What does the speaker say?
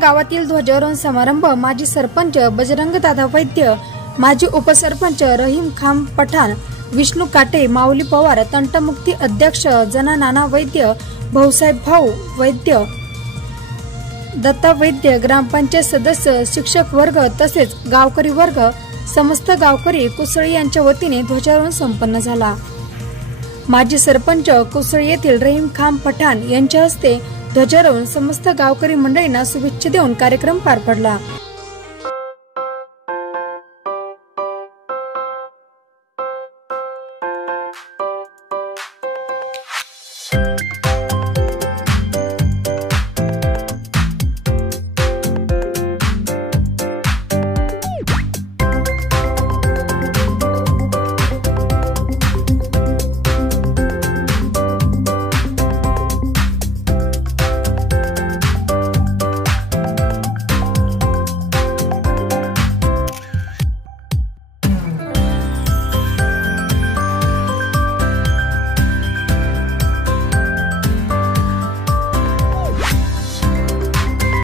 गावातील ध्वजारोहण समारंभ माजी सरपंच बजरंगदादा वैद्य, माजी उपसरपंच रहीम खान पठाण, विष्णू काटे, माऊली पवार, तंटमुक्ती अध्यक्ष जना नाना वैद्य, भाऊसाहेब भाऊ वैद्य, दत्ता वैद्य, ग्रामपंचायत सदस्य, शिक्षक वर्ग तसेच गावकरी वर्ग, समस्त गावकरी कुसळी यांच्या वतीने ध्वजारोहण संपन्न झाला। माजी सरपंच कुसळी येथील रहीम खान पठाण यांच्या हस्ते ध्वजारोहण समस्त गावकरी मंडळींना शुभेच्छा देऊन कार्यक्रम पार पडला।